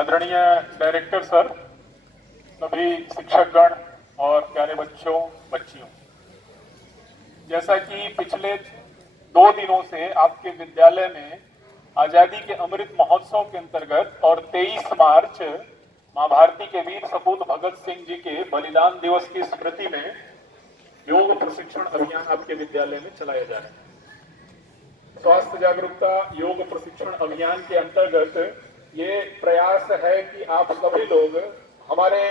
आदरणीय director sir, सभी शिक्षकगण और प्यारे बच्चों बच्चियों, जैसा कि पिछले 2 दिनों से आपके विद्यालय में आजादी के अमृत महोत्सव के अंतर्गत और 23 मार्च मां भारती के वीर सपूत भगत सिंह जी के बलिदान दिवस की स्मृति में योग प्रशिक्षण अभियान आपके विद्यालय में चलाया जा रहा है। स्वास्थ्य जागरूकता योग प्रशिक्षण अभियान के अंतर्गत ये प्रयास है कि आप सभी लोग हमारे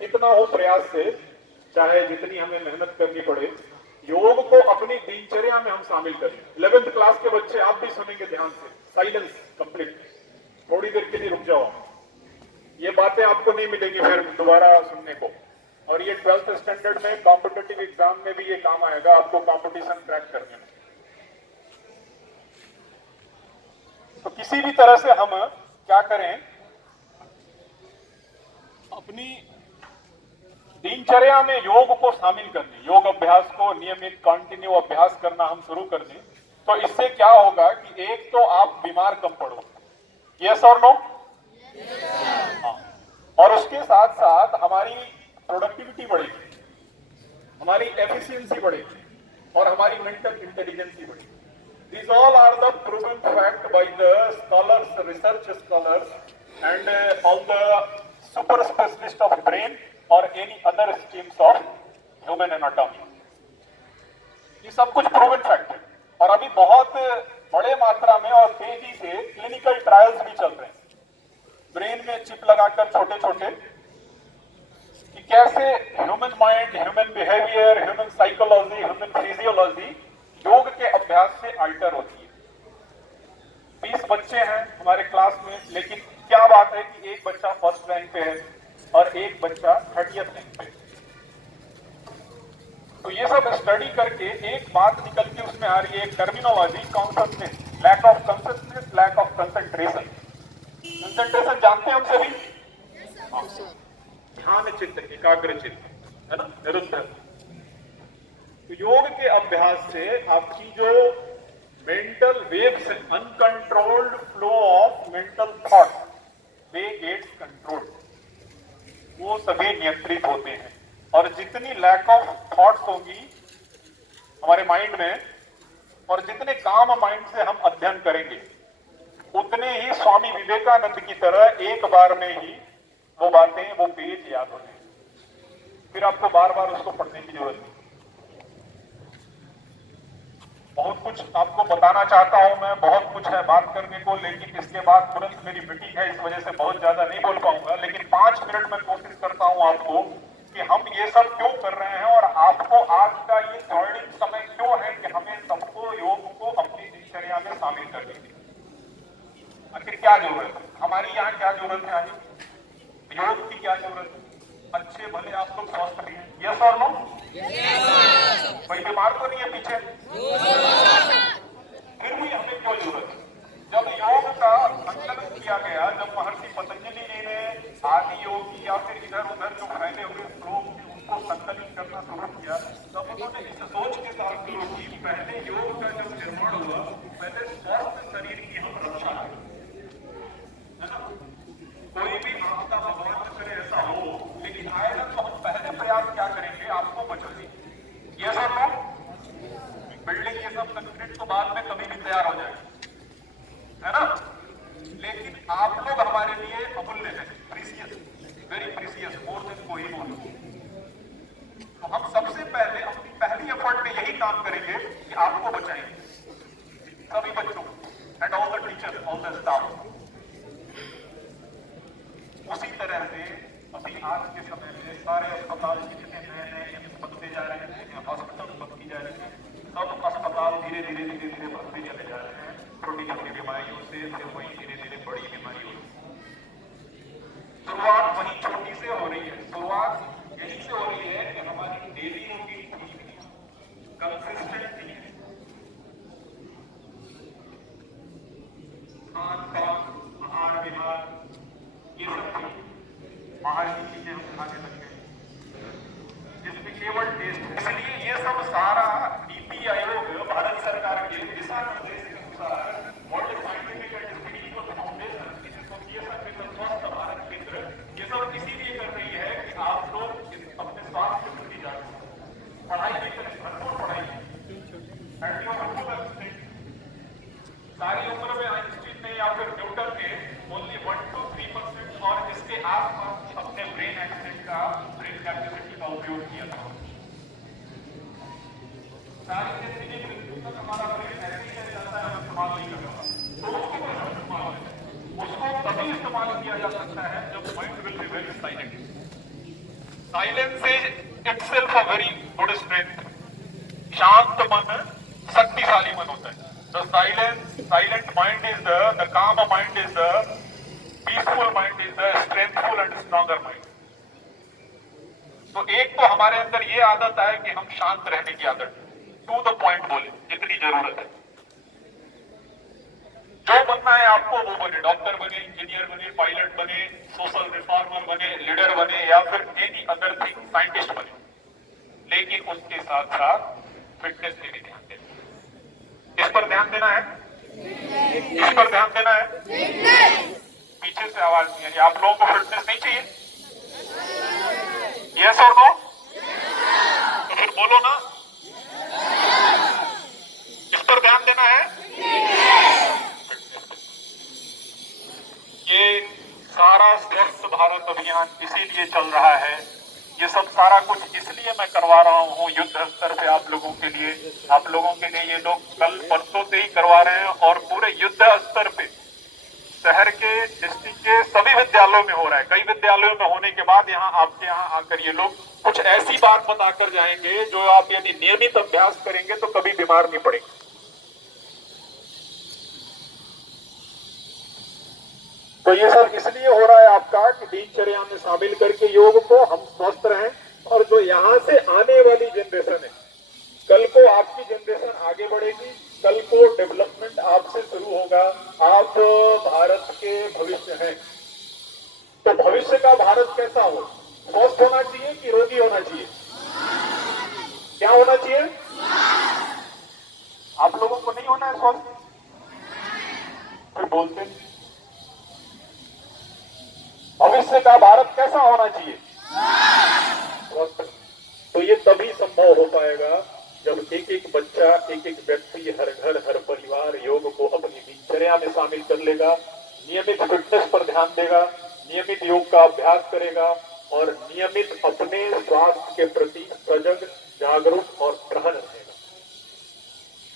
इतना हो प्रयास से, चाहे जितनी हमें मेहनत करनी पड़े, योग को अपनी दिनचर्या में हम शामिल करें। 11th क्लास के बच्चे आप भी सुनेंगे ध्यान से, साइलेंस कंप्लीट, थोड़ी देर के लिए रुक जाओ, ये बातें आपको नहीं मिलेंगी फिर दोबारा सुनने को। और ये 12th स्टैंडर्ड में कॉम्पिटिटिव एग्जाम में भी ये काम आएगा, आपको कॉम्पिटिशन क्रैक करने में। तो किसी भी तरह से हम क्या करें, अपनी दिनचर्या में योग को शामिल करने, योग अभ्यास को नियमित कंटिन्यू अभ्यास करना हम शुरू कर दें, तो इससे क्या होगा कि एक तो आप बीमार कम पड़ोगे, यस और नो? हाँ। और उसके साथ साथ हमारी प्रोडक्टिविटी बढ़ेगी, हमारी एफिशिएंसी बढ़ेगी और हमारी मेंटल इंटेलिजेंस बढ़ेगी। These all are the proven fact by the scholars, research scholars, and all the super specialists of brain or any other streams of human anatomy. ये सब कुछ proven fact है और अभी बहुत बड़े मात्रा में और तेजी से क्लिनिकल ट्रायल्स भी चल रहे हैं, ब्रेन में चिप लगाकर छोटे छोटे, कि कैसे human mind, human behaviour, human psychology, human physiology योग के अभ्यास से अल्टर होती है। 20 बच्चे हैं हमारे क्लास में, लेकिन क्या बात है कि एक बच्चा फर्स्ट रैंक पे है और एक बच्चा 30th रैंक पे। तो ये सब स्टडी करके एक बात निकल के उसमें आ रही है, एक terminology, consciousness, lack of consciousness, lack of concentration. Concentration जानते हैं हम सभी, ध्यान चित्त, एकाग्र चित्त, है ना, निरुद्ध। तो योग के अभ्यास से आपकी जो mental waves, uncontrolled flow of mental thought, they gets controlled, वो सभी नियंत्रित होते हैं। और जितनी लैक ऑफ थॉट्स होंगी हमारे माइंड में और जितने काम माइंड से हम अध्ययन करेंगे, उतने ही स्वामी विवेकानंद की तरह एक बार में ही वो बातें, वो पेज याद हो जाएंगे, फिर आपको बार बार उसको पढ़ने की जरूरत नहीं। बहुत कुछ आपको बताना चाहता हूं मैं, बहुत कुछ है बात करने को, लेकिन इसके बाद तुरंत मेरी मीटिंग है, इस वजह से बहुत ज्यादा नहीं बोल पाऊंगा। लेकिन 5 मिनट में कोशिश करता हूं आपको कि हम ये सब क्यों कर रहे हैं और आपको आज का ये जॉइनिंग समय क्यों है कि हमें सबको योग को अपनी दिनचर्या में शामिल कर लीजिए। आखिर क्या जरूरत है हमारी, यहाँ क्या जरूरत है, योग की क्या जरूरत है? अच्छे भले आप लोग स्वस्थ भी हैं, यस और नो? कोई बीमार तो नहीं है पीछे? फिर भी हमें क्यों जरूरत है? जब योग का संकलन किया गया, जब महर्षि पतंजलि जी ने आदि योगी या फिर इधर उधर जो फैले हुए श्लोक थे उनको संकलित करना शुरू किया, तब उन्होंने इस सोच के साथ शुरू की, पहले योग का जब निर्माण हुआ, पहले स्वस्थ शरीर की हम रक्षा करें, है ना? कोई भी आपका भगवान न करे ऐसा हो, लेकिन आएगा तो हम पहले प्रयास क्या करेंगे, आपको बचाने। ये सब लोग बिल्डिंग, ये सब कंक्रीट तो बाद में कभी भी तैयार हो जाएगा, है ना? लेकिन आप लोग हमारे लिए अमूल्य है, precious, very precious, more than कोई मोर। तो हम सबसे पहले अपनी पहली एफर्ट में यही काम करेंगे कि आपको बचाएंगे, सभी बच्चों and all the teachers, all the staff. उसी तरह से अभी आज के समय में सारे अस्पताल जितने नए नए बनते जा रहे हैं, हॉस्पिटल बनती जा रही है, सब अस्पताल धीरे धीरे धीरे धीरे बढ़ते चले जा रहे हैं, छोटी छोटी बीमारियों से फिर वही धीरे धीरे बड़ी बीमारियों से। शुरुआत वही छोटी से हो रही है, शुरुआत यही से हो रही है कि हमारी डेली रूटीन कंसिस्टेंट नहीं है, खान पान, आहार विहार, ये सब बाहर की चीजें हम खाने लग गए, जिसमें केवल टेस्ट। इसलिए ये सब सारा नीति आयोग भारत सरकार के दिशा निर्देश के अनुसार world scientific and spiritual foundation, association with the first Bharat सारी जिंदगी बिल्कुल तक हमारा ब्रेन ऐसे ही रह जाता है, हम इस्तेमाल नहीं कर पाते, तो उसको कैसे इस्तेमाल करें? उसको तभी इस्तेमाल किया जा सकता है जब mind will be very silent. Silence is itself a very good strength. शांत मन शक्तिशाली मन होता है। The silent mind is the calm mind is the peaceful mind is the strengthful and stronger mind। तो एक तो हमारे अंदर ये आदत है कि हम शांत रहने की आदत, टू द पॉइंट बोले जितनी जरूरत है। जो बनना है आपको वो बने, डॉक्टर बने, इंजीनियर बने, पायलट बने, सोशल रिफॉर्मर बने, लीडर बने, या फिर एनी अदर थिंग, साइंटिस्ट बने, लेकिन उसके साथ साथ फिटनेस पे भी ध्यान देना। इस पर ध्यान देना है, इस पर ध्यान देना है। पीछे से आवाज नहीं आ रही, आप लोगों को फिटनेस नहीं चाहिए? यस और नो? तो फिर बोलो ना, इस पर ध्यान देना है। ये सारा स्वस्थ भारत अभियान इसीलिए चल रहा है, ये सब सारा कुछ इसलिए मैं करवा रहा हूँ युद्ध स्तर पे आप लोगों के लिए। आप लोगों के लिए ये लोग कल परसों से ही करवा रहे हैं, और पूरे युद्ध स्तर पे शहर के, डिस्ट्रिक्ट के सभी विद्यालयों में हो रहा है। कई विद्यालयों में होने के बाद यहाँ आपके यहाँ आकर ये लोग कुछ ऐसी बात बताकर जाएंगे जो आप यदि नियमित अभ्यास करेंगे तो कभी बीमार नहीं पड़ेंगे। तो ये सब इसलिए हो रहा है आपका कि दिनचर्या में शामिल करके योग को हम स्वस्थ रहें। और जो यहाँ से आने वाली जनरेशन है, कल को आपकी जनरेशन आगे बढ़ेगी, कल को डेवलपमेंट आपसे शुरू होगा। आप भारत के भविष्य हैं, तो भविष्य का भारत कैसा हो? स्वस्थ होना चाहिए कि रोगी होना चाहिए? क्या होना चाहिए? आप लोगों को नहीं होना है स्वस्थ, फिर बोलते नहीं। भविष्य का भारत कैसा होना चाहिए? स्वस्थ। तो ये तभी संभव हो पाएगा जब एक एक बच्चा, एक एक व्यक्ति, हर घर, हर परिवार योग को अपनी दिनचर्या में शामिल कर लेगा, नियमित फिटनेस पर ध्यान देगा, नियमित योग का अभ्यास करेगा, और नियमित अपने स्वास्थ्य के प्रति सजग, जागरूक और प्रहन रहेगा,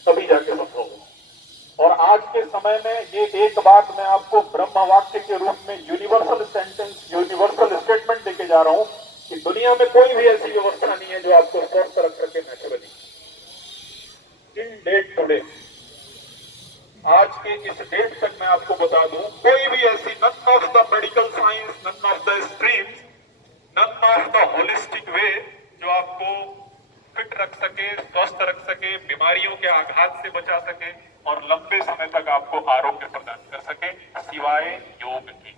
तभी जाके संभव होगा। और आज के समय में ये एक बात मैं आपको ब्रह्म वाक्य के रूप में यूनिवर्सल सेंटेंस, यूनिवर्सल स्टेटमेंट देके जा रहा हूं कि दुनिया में कोई भी ऐसी व्यवस्था नहीं है जो आपको स्वस्थ रख सके नेचुरली। इन डेट टुडे, आज के इस डेट तक मैं आपको बता दूं, कोई भी ऐसी, none of the medical science, none of the streams, none of the holistic way जो आपको फिट रख सके, स्वस्थ रख सके, बीमारियों के आघात से बचा सके और लंबे समय तक आपको आरोग्य प्रदान कर सके, सिवाय योग की।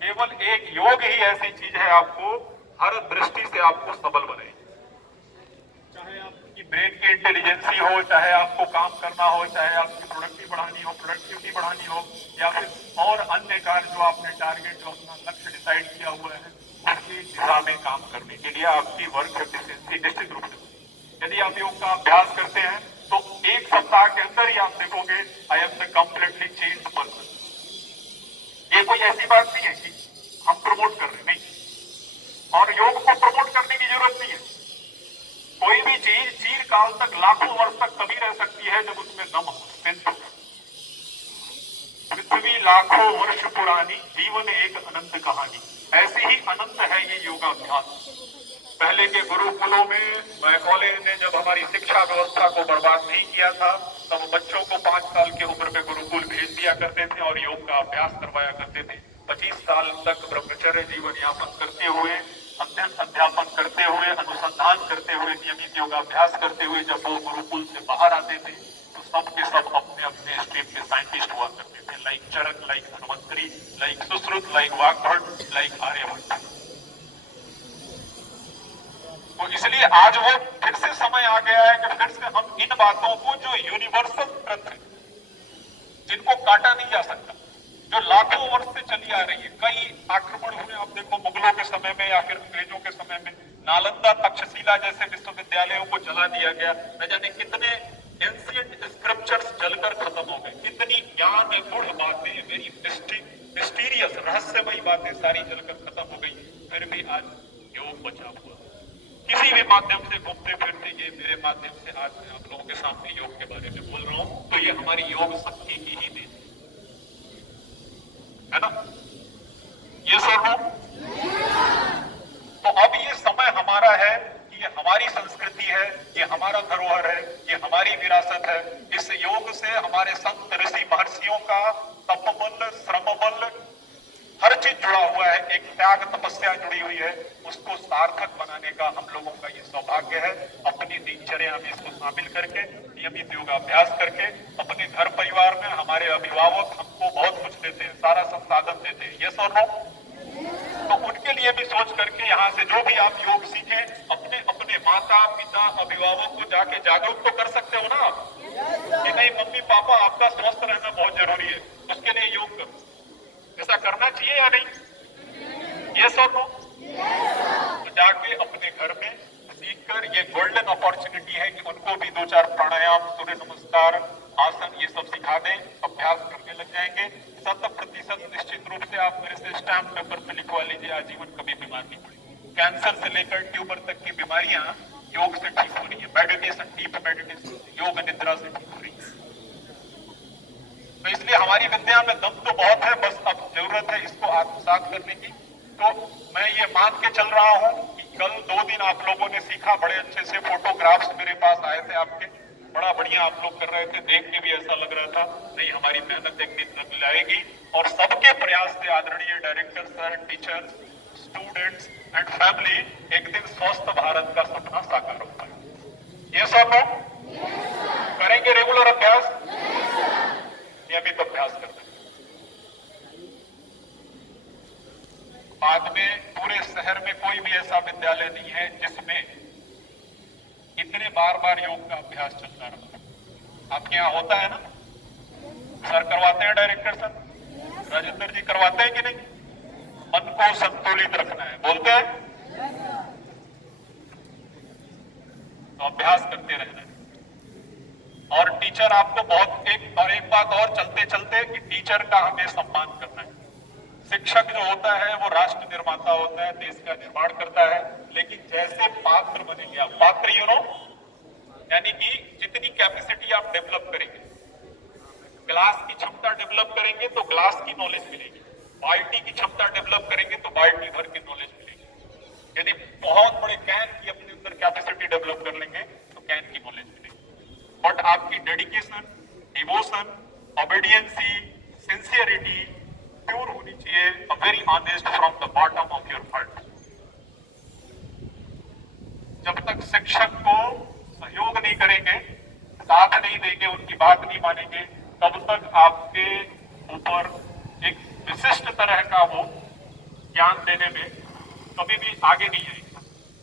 केवल एक योग ही ऐसी चीज है आपको हर दृष्टि से आपको सबल बनाए। चाहे आपकी ब्रेन की इंटेलिजेंसी हो, चाहे आपको काम करना हो, चाहे आपकी प्रोडक्टिविटी बढ़ानी हो, या फिर और अन्य कार्य जो आपने टारगेट, जो अपना लक्ष्य डिसाइड किया हुआ है, उसकी दिशा में काम करने के लिए आपकी वर्क एफिशिएंसी निश्चित रूप से। यदि आप योग का अभ्यास करते हैं तो एक सप्ताह के अंदर ही आप देखोगे I am the completely changed person. ये कोई ऐसी बात नहीं है कि हम प्रमोट कर रहे, नहीं। और योग को प्रमोट करने की जरूरत नहीं है। कोई भी चीज चिरकाल तक, लाखों वर्ष तक तभी रह सकती है जब उसमें दम हो, स्ट्रेंथ हो। पृथ्वी लाखों वर्ष पुरानी, जीवन एक अनंत कहानी, ऐसी ही अनंत है ये योगाभ्यास। पहले के गुरुकुलों में, कॉलेज ने जब हमारी शिक्षा व्यवस्था को बर्बाद नहीं किया था, तब बच्चों को 5 साल की उम्र में गुरुकुल भेज दिया करते थे और योग का अभ्यास करवाया करते थे। 25 साल तक ब्रह्मचर्य जीवन यापन करते हुए, अध्ययन अध्यापन करते हुए, अनुसंधान करते हुए, नियमित योगाभ्यास करते हुए जब वो गुरुकुल से बाहर आते थे तो सब के सब अपने अपने स्ट्रीम में साइंटिस्ट हुआ करते थे, like Charak, like Dhanvantari, like Sushruta, like Vagbhata, like Aryabhata. तो इसलिए आज वो फिर से समय आ गया है कि फिर से हम इन बातों को, जो यूनिवर्सल ट्रुथ है, जिनको काटा नहीं जा सकता, जो लाखों वर्ष से चली आ रही है। कई आक्रमण हुए, आप देखो मुगलों के समय में या फिर अंग्रेजों के समय में नालंदा, तक्षशिला जैसे विश्वविद्यालयों को जला दिया गया। न जाने कितने एंशिएंट स्क्रिप्चर्स जलकर खत्म हो गए, कितनी ज्ञान गुढ़ बातें, वेरी मिस्टीरियस, रहस्यमयी बातें सारी जलकर खत्म हो गई। फिर भी आज योग बचा हुआ। किसी भी माध्यम से घूमते फिरते ये मेरे माध्यम से आज मैं आप लोगों के सामने योग के बारे में बोल रहा हूं, तो ये हमारी योग शक्ति की ही देन है ना। ये सब हो तो अब ये समय हमारा है कि ये हमारी संस्कृति है, ये हमारा धरोहर है, ये हमारी विरासत है। इस योग से हमारे संत ऋषि महर्षियों का तप बल, श्रम बल, हर चीज जुड़ा हुआ है। एक त्याग तपस्या जुड़ी हुई है, उसको सार्थक बनाने का हम लोगों का ये सौभाग्य है। अपनी दिनचर्या में इसको शामिल करके, नियमित योगाभ्यास करके, अपने घर परिवार में हमारे अभिभावक हमको बहुत कुछ देते हैं, सारा संसाधन देते हैं, ये सब लोग तो उनके लिए भी सोच करके यहाँ से जो भी आप योग सीखें, अपने अपने माता पिता अभिभावक को जाके जागरूक तो कर सकते हो ना कि नहीं मम्मी पापा आपका स्वस्थ रहना बहुत जरूरी है, उसके लिए योग करो। ऐसा करना चाहिए या नहीं? ये सब तो जाके अपने घर में सीखकर ये गोल्डन अपॉर्चुनिटी है कि उनको भी 2-4 प्राणायाम, सूर्य नमस्कार, आसन ये सब सिखा दें, अभ्यास करने लग जाएंगे। 100% निश्चित रूप से आप मेरे से स्टैम्प पेपर पे लिखवा लीजिए, आजीवन कभी बीमार नहीं पड़ेगी। कैंसर से लेकर ट्यूबर तक की बीमारियां योग से ठीक हो रही है। मेडिटेशन, डीप मेडिटेशन, योग निद्रा से ठीक हो रही है। तो इसलिए हमारी विद्या में दम तो बहुत है, बस अब जरूरत है इसको आत्मसात करने की। तो मैं ये मान के चल रहा हूं कि कल 2 दिन आप लोगों ने सीखा, बड़े अच्छे से फोटोग्राफ्स मेरे पास आए थे आपके, बड़ा बढ़िया आप लोग कर रहे थे, देख के भी ऐसा लग रहा था नहीं हमारी मेहनत एक दिन रंग लाएगी। और सबके प्रयास से आदरणीय director sir, teacher, students and family एक दिन स्वस्थ भारत का सपना साकार होगा। ये सब लोग करेंगे रेगुलर अभ्यास, नियमित अभ्यास करते हैं। बाद में पूरे शहर में कोई भी ऐसा विद्यालय नहीं है जिसमें इतने बार बार योग का अभ्यास चलता रहा। आपके यहाँ होता है ना सर? करवाते हैं डायरेक्टर सर, राजेंद्र जी करवाते हैं कि नहीं? मन को संतुलित रखना है, बोलते हैं तो अभ्यास करते रहना है। और टीचर आपको बहुत एक बात और चलते चलते कि टीचर का हमें सम्मान करना है। शिक्षक जो होता है वो राष्ट्र निर्माता होता है, देश का निर्माण करता है। लेकिन जैसे पात्र बनेंगे आप, पात्र यानी कि जितनी कैपेसिटी आप डेवलप करेंगे, ग्लास की क्षमता डेवलप करेंगे तो ग्लास की नॉलेज मिलेगी, बाल्टी की क्षमता डेवलप करेंगे तो बाल्टी भर की नॉलेज मिलेगी। यदि बहुत बड़े कैन की अपने अंदर कैपेसिटी डेवलप कर लेंगे तो कैन की नॉलेज मिलेगी। बट आपकी डेडिकेशन, डिवोशन, ओबीडियंसी, सिंसियरिटी प्योर होनी चाहिए, a very honest from the bottom of your heart. जब तक शिक्षक को सहयोग नहीं करेंगे, साथ नहीं देंगे, उनकी बात नहीं मानेंगे, तब तक आपके ऊपर एक विशिष्ट तरह का वो ज्ञान देने में कभी भी आगे नहीं आएगा।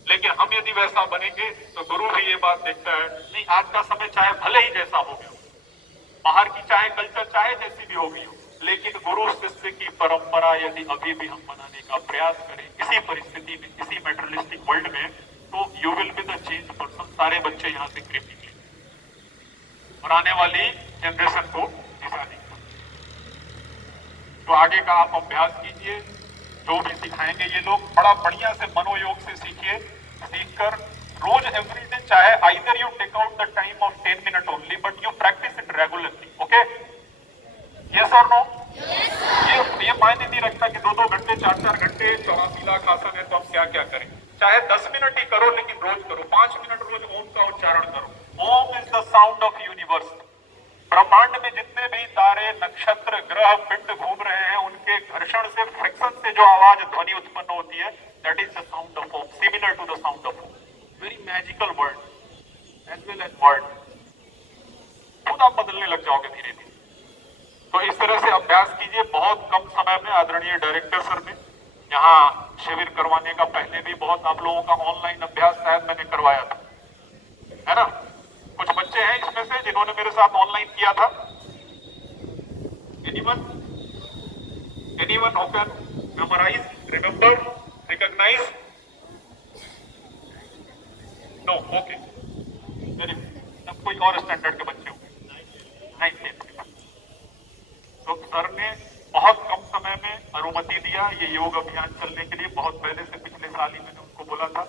लेकिन हम यदि वैसा बनेंगे तो गुरु भी ये बात देखता है, नहीं आज का समय चाहे भले ही जैसा हो गया, बाहर की चाहे कल्चर चाहे जैसी भी होगी हो, लेकिन गुरु शिष्य की परंपरा यदि अभी भी हम बनाने का प्रयास करें इसी परिस्थिति में, इसी मेटेरियलिस्टिक वर्ल्ड में, तो you will be the change person. सारे बच्चे यहाँ से क्रेपिंग और आने वाली जनरेशन को दिशा देंगे। तो आगे का आप अभ्यास कीजिए, जो भी सिखाएंगे ये लोग बड़ा बढ़िया से मनोयोग से सीखिए। सीखकर रोज एवरीडे, चाहे either you take out the time of 10 minute only, but you practise it regularly. Okay, yes और नो? ये मायने नहीं रखता कि 2-2 घंटे, 4-4 घंटे 84 लाख आसन है तो हम क्या क्या करें। चाहे 10 मिनट ही करो, लेकिन रोज करो। 5 मिनट रोज ओम का उच्चारण करो। Om is the sound of universe. ब्रह्मांड में जितने भी तारे, नक्षत्र, ग्रह, पिंड घूम रहे हैं, उनके घर्षण से, फ्रिक्शन से जो आवाज, ध्वनि उत्पन्न होती है, that is the sound of Om, similar to the sound of Om. Very magical word as well as word. खुद आप बदलने लग जाओगे धीरे धीरे। तो इस तरह से अभ्यास कीजिए। बहुत कम समय में आदरणीय डायरेक्टर सर ने यहाँ शिविर करवाने का पहले भी बहुत आप लोगों का ऑनलाइन अभ्यास शायद मैंने करवाया था, है ना? कुछ बच्चे हैं इसमें से जिन्होंने मेरे साथ ऑनलाइन किया था? Anyone who can memorise, remember, recognise? No? Okay, very good. कोई और स्टैंडर्ड के बच्चे होंगे 9th के। तो सर ने बहुत कम समय में अनुमति दिया ये योग अभियान चलने के लिए। बहुत पहले से, पिछले साल ही मैंने उनको बोला था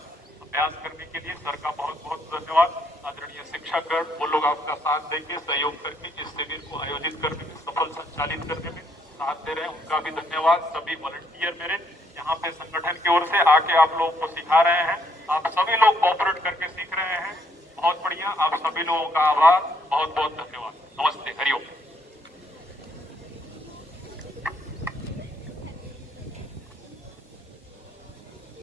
अभ्यास करने के लिए सर का बहुत बहुत धन्यवाद। आदरणीय शिक्षकगण, वो लोग आपका साथ देंगे, सहयोग करके इस शिविर को आयोजित करने में, सफल संचालित करने में साथ दे रहे हैं, उनका भी धन्यवाद। सभी वॉलंटियर मेरे यहाँ पे संगठन की ओर से आके आप लोगों को सिखा रहे हैं, आप सभी लोग कोऑपरेट करके सीख रहे हैं, बहुत बढ़िया। आप सभी लोगों का आभार, बहुत बहुत धन्यवाद। नमस्ते, हरिओम।